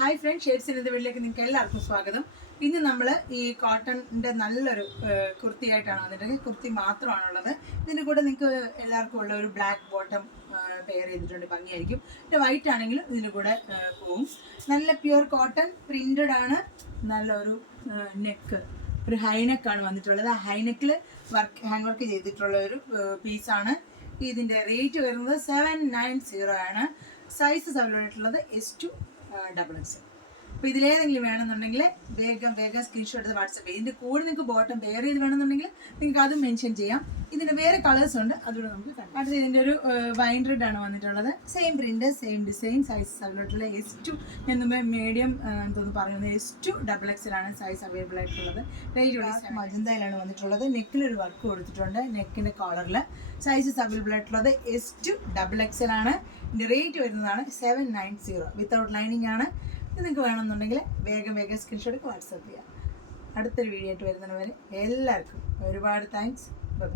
Hi front, shapes ഇന്നത്തെ വീട്ടിലേക്ക് നിങ്ങൾക്ക് എല്ലാവർക്കും സ്വാഗതം. ഇന്ന് നമ്മൾ ഈ കോട്ടണിൻ്റെ നല്ലൊരു കുർത്തിയായിട്ടാണ് വന്നിട്ടുണ്ടെങ്കിൽ കുർത്തി മാത്രമാണുള്ളത്. ഇതിൻ്റെ കൂടെ നിങ്ങൾക്ക് എല്ലാവർക്കും ഉള്ള ഒരു ബ്ലാക്ക് ബോട്ടം പെയർ ചെയ്തിട്ടുണ്ട്, ഭംഗിയായിരിക്കും. പിന്നെ വൈറ്റ് ആണെങ്കിലും ഇതിൻ്റെ കൂടെ പോവും. നല്ല പ്യുവർ കോട്ടൺ പ്രിൻറ്റഡ് ആണ്. നല്ലൊരു നെക്ക്, ഒരു ഹൈനെക്കാണ് വന്നിട്ടുള്ളത്. ആ ഹൈനെക്കിൽ ഹാൻഡ് വർക്ക് ചെയ്തിട്ടുള്ള ഒരു പീസാണ്. ഇതിൻ്റെ റേറ്റ് വരുന്നത് 790 ആണ്. Size available S2XX. അപ്പോൾ ഇതിലേതെങ്കിലും വേണമെന്നുണ്ടെങ്കിൽ വേഗം സ്ക്രീൻഷോട്ട് എടുത്ത് വാട്സപ്പ് ചെയ്യും. ഇതിൻ്റെ കൂടെ നിങ്ങൾക്ക് ബോട്ടം പെയർ ചെയ്ത് വേണമെന്നുണ്ടെങ്കിൽ നിങ്ങൾക്ക് അതും മെൻഷൻ ചെയ്യാം. ഇതിൻ്റെ വേറെ കളേഴ്സ് ഉണ്ട്, അതുകൂടെ നമുക്ക് കാണാം. അടുത്ത ഇതിൻ്റെ ഒരു വൈൻ റെഡ് ആണ് വന്നിട്ടുള്ളത്. Same print, same design, size available S2 എന്നുമ്പോൾ മീഡിയം എന്തോന്ന് പറയുന്നത് S2XX ആണ് സൈസ് അവൈലബിൾ ആയിട്ടുള്ളത്. റേറ്റ് മജന്തയിലാണ് വന്നിട്ടുള്ളത്. നെക്കിലൊരു വർക്ക് കൊടുത്തിട്ടുണ്ട്, നെക്കിൻ്റെ കോളറിൽ. സൈസസ് അവൈലബിൾ ആയിട്ടുള്ളത് S2XX ആണ്. ഇതിൻ്റെ റേറ്റ് വരുന്നതാണ് 790. വിത്തൗട്ട് ലൈനിങ് ആണ്. ഇത് നിങ്ങൾക്ക് വേണമെന്നുണ്ടെങ്കിൽ വേഗം സ്ക്രീൻഷോട്ട് വാട്സപ്പ് ചെയ്യാം. അടുത്തൊരു വീഡിയോ ആയിട്ട് വരുന്നവരെ എല്ലാവർക്കും ഒരുപാട് താങ്ക്സ്. ബൈ.